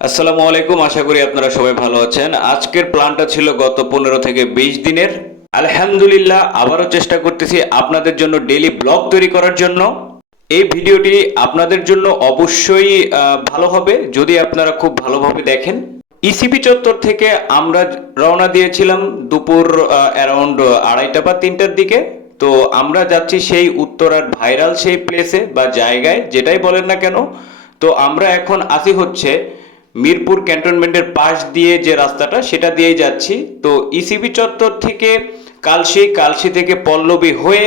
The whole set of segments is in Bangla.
আসসালামু আলাইকুম, আশা করি আপনারা সবাই ভালো আছেন। আজকের প্ল্যানটা ছিল গত 15 থেকে 20 দিনের। আলহামদুলিল্লাহ আবারও চেষ্টা করতেছি আপনাদের জন্য ডেইলি ব্লগ তৈরি করার জন্য। এই ভিডিওটি আপনাদের জন্য অবশ্যই ভালো হবে যদি আপনারা খুব ভালোভাবে দেখেন। ইসিবি চত্বর থেকে আমরা রওনা দিয়েছিলাম দুপুর অ্যারাউন্ড 2:30 বা 3টার দিকে। তো আমরা যাচ্ছি সেই উত্তরার ভাইরাল সেই প্লেসে বা জায়গায়, যেটাই বলেন না কেন। তো আমরা এখন আসি হচ্ছে মিরপুর ক্যান্টনমেন্টের পাশ দিয়ে যে রাস্তাটা, সেটা দিয়েই যাচ্ছি। তো ইসিবি চত্বর থেকে কালশি থেকে পল্লবী হয়ে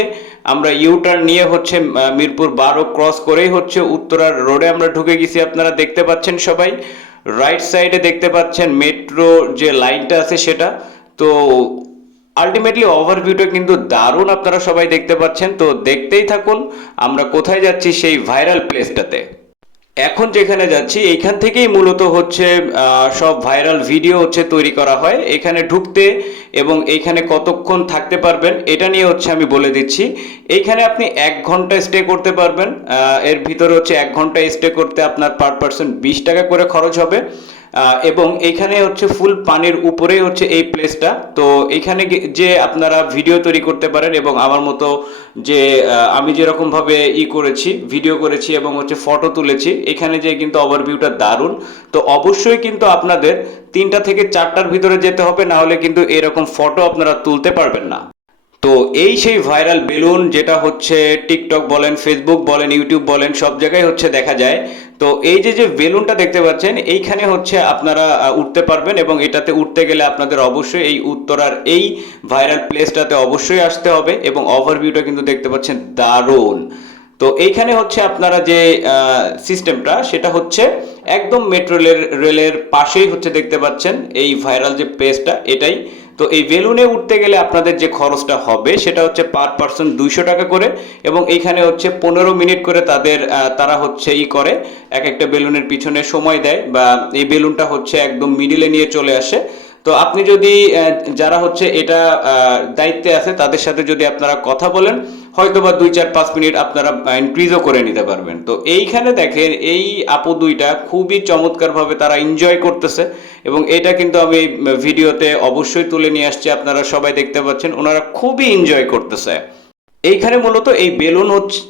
আমরা ইউটার্ন নিয়ে হচ্ছে মিরপুর 12 ক্রস করেই হচ্ছে উত্তরার রোডে আমরা ঢুকে গেছি। আপনারা দেখতে পাচ্ছেন সবাই, রাইট সাইডে দেখতে পাচ্ছেন মেট্রো যে লাইনটা আছে সেটা। তো আলটিমেটলি ওভারভিউটা কিন্তু দারুণ, আপনারা সবাই দেখতে পাচ্ছেন। তো দেখতেই থাকুন আমরা কোথায় যাচ্ছি সেই ভাইরাল প্লেসটাতে। এখন যেখানে যাচ্ছি এইখান থেকেই মূলত হচ্ছে সব ভাইরাল ভিডিও হচ্ছে তৈরি করা হয়। এখানে ঢুকতে এবং এইখানে কতক্ষণ থাকতে পারবেন এটা নিয়ে হচ্ছে আমি বলে দিচ্ছি। এইখানে আপনি 1 ঘন্টা স্টে করতে পারবেন। এর ভিতরে হচ্ছে 1 ঘন্টা স্টে করতে আপনার পার পারসন 20 টাকা করে খরচ হবে। এবং এইখানে হচ্ছে ফুল পানির উপরেই হচ্ছে এই প্লেসটা। তো এইখানে যে আপনারা ভিডিও তৈরি করতে পারেন এবং আমার মতো যে আমি যেরকমভাবে করেছি, ভিডিও করেছি এবং হচ্ছে ফটো তুলেছি, এখানে যে কিন্তু ওভারভিউটা দারুণ। তো অবশ্যই কিন্তু আপনাদের 3টা থেকে 4টার ভিতরে যেতে হবে, না হলে কিন্তু এরকম ফটো আপনারা তুলতে পারবেন না। তো এই সেই ভাইরাল বেলুন, যেটা হচ্ছে টিকটক বলেন, ফেসবুক বলেন, ইউটিউব বলেন, সব জায়গায় হচ্ছে দেখা যায়। তো এই যে বেলুনটা দেখতে পাচ্ছেন, এইখানে হচ্ছে আপনারা উঠতে পারবেন এবং এটাতে উঠতে গেলে আপনাদের অবশ্যই এই উত্তরার এই ভাইরাল প্লেসটাতে অবশ্যই আসতে হবে। এবং ওভারভিউটা কিন্তু দেখতে পাচ্ছেন দারুণ। তো এইখানে হচ্ছে আপনারা যে সিস্টেমটা, সেটা হচ্ছে একদম মেট্রো রেলের পাশেই হচ্ছে দেখতে পাচ্ছেন এই ভাইরাল যে প্লেসটা, এটাই। তো এই বেলুনে উঠতে গেলে আপনাদের যে খরচটা হবে সেটা হচ্ছে পার পারসন 200 টাকা করে। এবং এইখানে হচ্ছে 15 মিনিট করে তারা হচ্ছে করে এক একটা বেলুনের পিছনে সময় দেয়, বা এই বেলুনটা হচ্ছে একদম মিডিলে নিয়ে চলে আসে। তো আপনি যদি যারা হচ্ছে এটা দায়িত্বে আছে তাদের সাথে যদি আপনারা কথা বলেন, হয়তো বা 2-4-5 মিনিট আপনারা ইনক্রিজও করে নিতে পারবেন। তো এইখানে দেখেন এই আপু দুইটা খুবই চমৎকারভাবে তারা এনজয় করতেছে এবং এটা কিন্তু আমি ভিডিওতে অবশ্যই তুলে নিয়ে আসছি, আপনারা সবাই দেখতে পাচ্ছেন ওনারা খুবই এনজয় করতেছে। এইখানে মূলত এই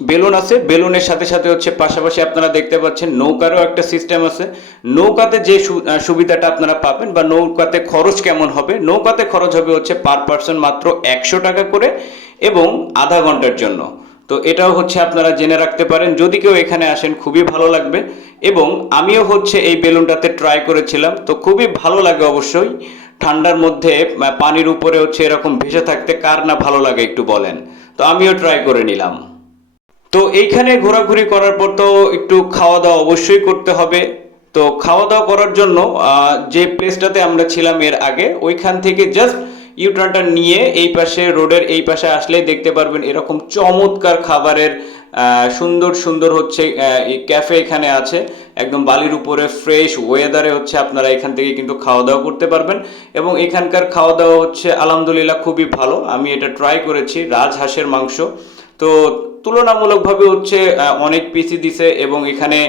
বেলুন আছে, বেলুনের সাথে সাথে হচ্ছে পাশাপাশি আপনারা দেখতে পাচ্ছেন নৌকারও একটা সিস্টেম আছে। নৌকাতে যে সুবিধাটা আপনারা পাবেন বা নৌকাতে খরচ কেমন হবে, নৌকাতে খরচ হবে হচ্ছে পার পারসন মাত্র 100 টাকা করে এবং আধা ঘন্টার জন্য। তো এটাও হচ্ছে আপনারা জেনে রাখতে পারেন, যদি কেউ এখানে আসেন খুবই ভালো লাগবে। এবং আমিও হচ্ছে এই বেলুনটাতে ট্রাই করেছিলাম, তো খুবই ভালো লাগে অবশ্যই। ঠান্ডার মধ্যে পানির উপরে হচ্ছে এরকম ভেসে থাকতে কার না ভালো লাগে একটু বলেন। তো আমিও ট্রাই করে নিলাম। তো এইখানে ঘোরাঘুরি করার পর তো একটু খাওয়া দাওয়া অবশ্যই করতে হবে। তো খাওয়া দাওয়া করার জন্য যে প্লেসটাতে আমরা ছিলাম এর আগে, ওইখান থেকে জাস্ট ইউটার্নটা নিয়ে এই পাশে রোডের এই পাশে আসলেই দেখতে পারবেন এরকম চমৎকার খাবারের সুন্দর সুন্দর হচ্ছে ক্যাফে এখানে আছে। একদম বালির উপরে ফ্রেশ ওয়েদারে হচ্ছে আপনারা এখান থেকে কিন্তু খাওয়া দাওয়া করতে পারবেন। এবং এখানকার খাওয়া দাওয়া হচ্ছে আলহামদুলিল্লাহ খুবই ভালো। আমি এটা ট্রাই করেছি, রাজহাঁসের মাংস। তো তুলনামূলকভাবে হচ্ছে অনেক পিসি দিছে এবং এখানে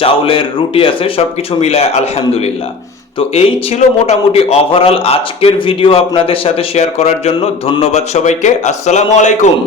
চাউলের রুটি আছে, সবকিছু মিলায় আলহামদুলিল্লাহ। তো এই ছিল মোটামুটি ওভারঅল আজকের ভিডিও আপনাদের সাথে শেয়ার করার জন্য। ধন্যবাদ সবাইকে। আসসালামু আলাইকুম।